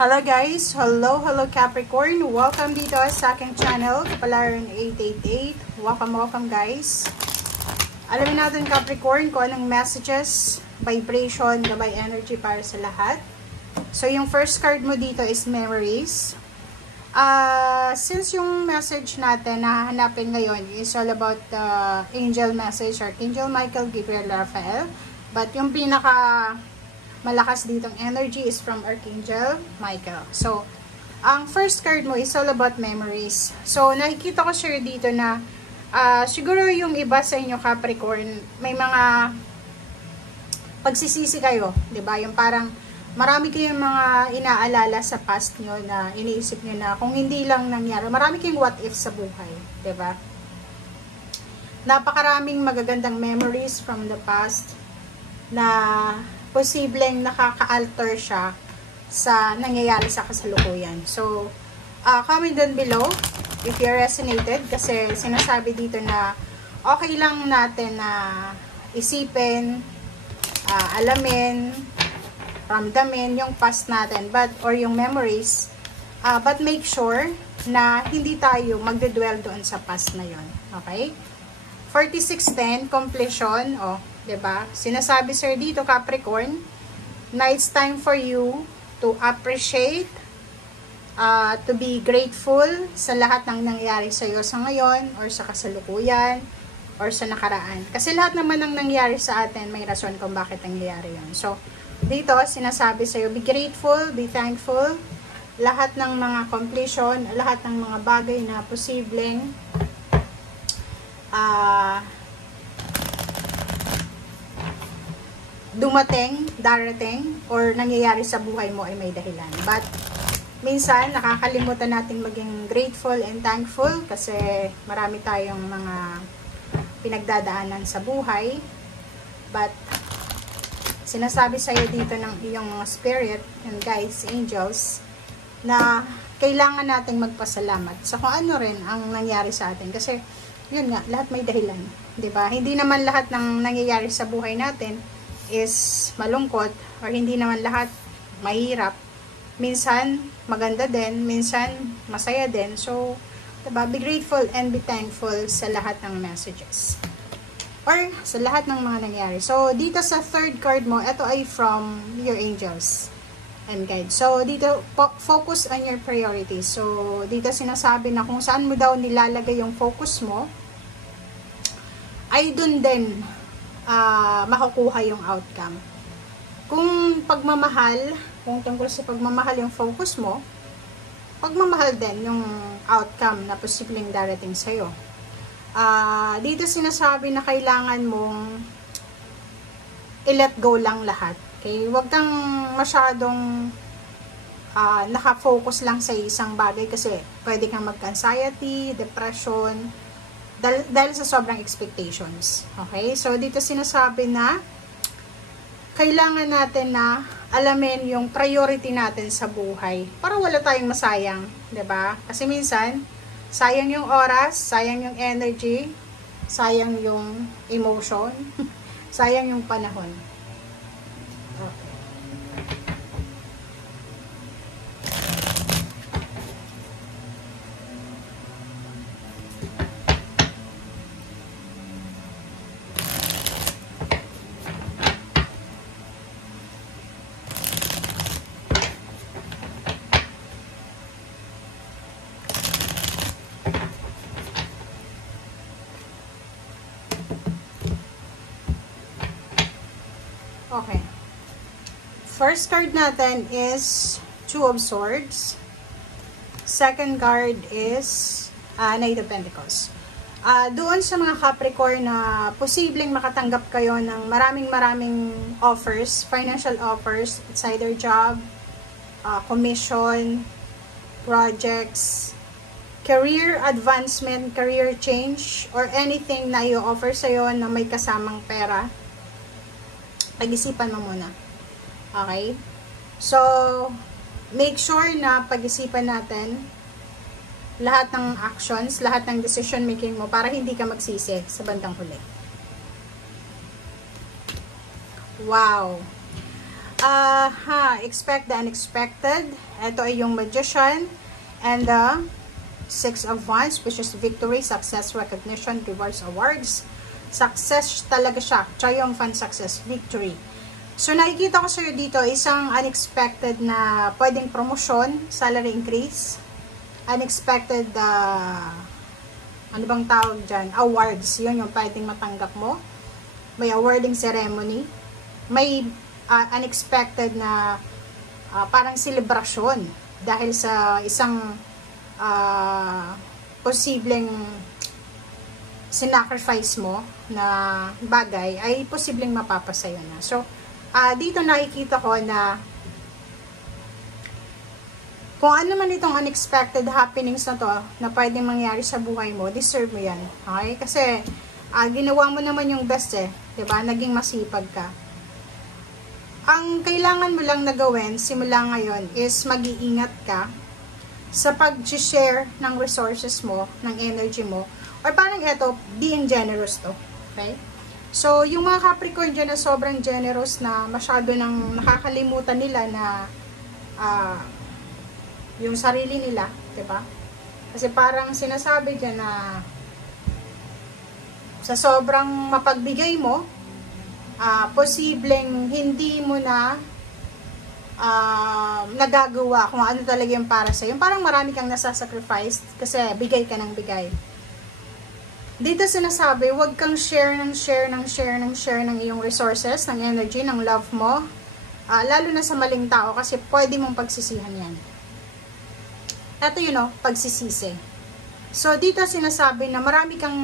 Hello guys! Hello Capricorn! Welcome dito sa aking channel, Kapalaran 888. Welcome guys! Alamin natin Capricorn kung anong messages, vibration, gabay energy para sa lahat. So yung first card mo dito is memories. Since yung message natin na hahanapin ngayon is all about angel message, Archangel Michael, Gabriel, Raphael. But yung pinaka malakas ditong energy is from Archangel Michael. So, ang first card mo is all about memories. So, nakikita ko share dito na siguro yung iba sa inyo Capricorn, may mga pagsisisi kayo, 'di ba? Yung parang marami kayong mga inaalala sa past nyo na iniisip nyo na kung hindi lang nangyari. Marami kayong what if sa buhay, 'di ba? Napakaraming magagandang memories from the past na posibleng nakaka-alter siya sa nangyayari sa kasalukuyan. So, comment down below if you resonated kasi sinasabi dito na okay lang natin na isipin, alamin, ramdamin yung past natin or yung memories, but make sure na hindi tayo magdedwell doon sa past na yun. Okay? 4610, completion, diba? Sinasabi sir dito, Capricorn, na it's time for you to appreciate, to be grateful sa lahat ng nangyari sa iyo sa ngayon, or sa kasalukuyan, or sa nakaraan. Kasi lahat naman ng nangyari sa atin, may rason kung bakit nangyayari yun. So, dito, sinasabi sa iyo, be grateful, be thankful, lahat ng mga completion, lahat ng mga bagay na posibleng dumating, darating, or nangyayari sa buhay mo ay may dahilan. But, minsan, nakakalimutan natin maging grateful and thankful kasi marami tayong mga pinagdadaanan sa buhay. But, sinasabi sa'yo dito ng iyong mga spirit and guides, angels, na kailangan nating magpasalamat sa kung ano rin ang nangyari sa atin. Kasi, yun nga, lahat may dahilan. 'Di ba? Hindi naman lahat ng nangyayari sa buhay natin is malungkot, or hindi naman lahat mahirap. Minsan maganda din, minsan masaya din. So, diba, be grateful and be thankful sa lahat ng messages or sa lahat ng mga nangyari. So, dito sa third card mo, ito ay from your angels and guides. So, dito focus on your priorities. So, dito sinasabi na kung saan mo daw nilalagay yung focus mo, ay dun din makukuha yung outcome. Kung pagmamahal, kung tungkol sa pagmamahal yung focus mo, pagmamahal din yung outcome na posibleng darating sa'yo. Dito sinasabi na kailangan mong i-let go lang lahat. Okay? Huwag kang masyadong nakafocus lang sa isang bagay kasi pwede kang mag-anxiety, depression, dahil sa sobrang expectations. Okay? So, dito sinasabi na kailangan natin na alamin yung priority natin sa buhay para wala tayong masayang. 'Di ba? Kasi minsan, sayang yung oras, sayang yung energy, sayang yung emotion, sayang yung panahon. Okay. Okay. First card natin is Two of Swords. Second card is Knight of Pentacles. Doon sa mga Capricorn na posibleng makatanggap kayo ng maraming offers, financial offers, it's either job, commission, projects, career advancement, career change, or anything na i-offer sa'yo na may kasamang pera. Pag-isipan mo muna. Okay? So, make sure na pag-isipan natin lahat ng actions, lahat ng decision making mo para hindi ka magsisi sa bandang huli. Wow! expect the unexpected. Ito ay yung Magician and the Six of Wands, which is victory, success, recognition, rewards, awards. Success talaga siya. Triumphant success, victory. So, nakikita ko sa'yo dito, isang unexpected na pwedeng promotion, salary increase, unexpected, ano bang tawag dyan? Awards. Yun yung pwedeng matanggap mo. May awarding ceremony. May unexpected na parang celebration dahil sa isang posibleng sinacrifice mo na bagay ay posibleng mapapasayo na. So, dito nakikita ko na kung ano man itong unexpected happenings na to na pwedeng mangyari sa buhay mo, deserve mo yan. Okay? Kasi, ginawa mo naman yung best eh. Diba? Naging masipag ka. Ang kailangan mo lang na gawin simula ngayon is mag-iingat ka sa pag-share ng resources mo, ng energy mo, or parang eto, being generous to. Okay? So, yung mga Capricorn dyan na sobrang generous na masyado nang nakakalimutan nila na yung sarili nila, diba? Kasi parang sinasabi dyan na sa sobrang mapagbigay mo, posibleng hindi mo na nagagawa kung ano talaga yung para sa'yo. Yung parang marami kang nasasacrifice kasi bigay ka ng bigay. Dito sinasabi, huwag kang share ng iyong resources, ng energy, ng love mo. Lalo na sa maling tao kasi pwede mong pagsisihan yan. Ito yun, pagsisisi. So, dito sinasabi na marami kang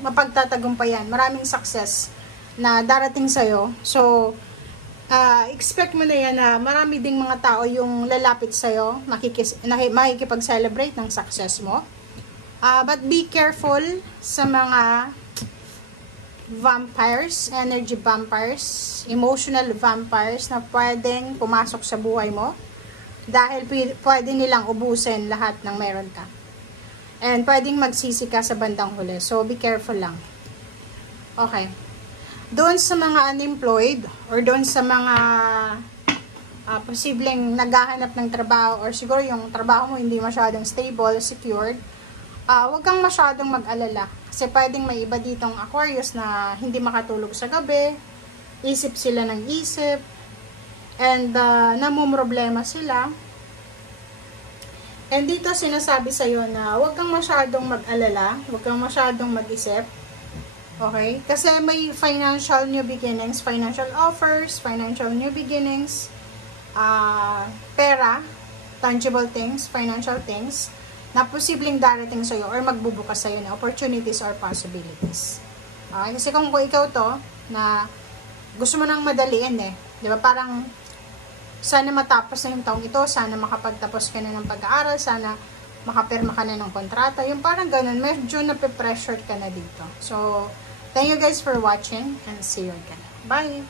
mapagtatagumpayan, maraming success na darating sa'yo. So, expect mo na yan na marami ding mga tao yung lalapit sa'yo, makikipag-celebrate ng success mo. But be careful sa mga vampires, energy vampires, emotional vampires na pwedeng pumasok sa buhay mo dahil pwede nilang ubusin lahat ng meron ka. And pwedeng magsisi ka sa bandang huli. So, be careful lang. Okay. Doon sa mga unemployed or doon sa mga posibleng naghahanap ng trabaho or siguro yung trabaho mo hindi masyadong stable, secured, huwag kang masyadong mag-alala. Kasi pwedeng may iba ditong Aquarius na hindi makatulog sa gabi, isip sila ng isip, and namumroblema sila. And dito sinasabi sa'yo na huwag kang masyadong mag-alala, huwag kang masyadong mag-isip. Okay? Kasi may financial new beginnings, financial offers, financial new beginnings, pera, tangible things, financial things, na posibleng darating sa'yo or magbubukas sa'yo na opportunities or possibilities. Okay? Kasi kung ikaw to, na gusto mo nang madaliin eh, di ba? Parang, sana matapos na yung taong ito, sana makapagtapos ka na ng pag-aaral, sana makapirma ka na ng kontrata, yung parang ganun, medyo nape-pressured ka na dito. So, thank you guys for watching and see you again. Bye!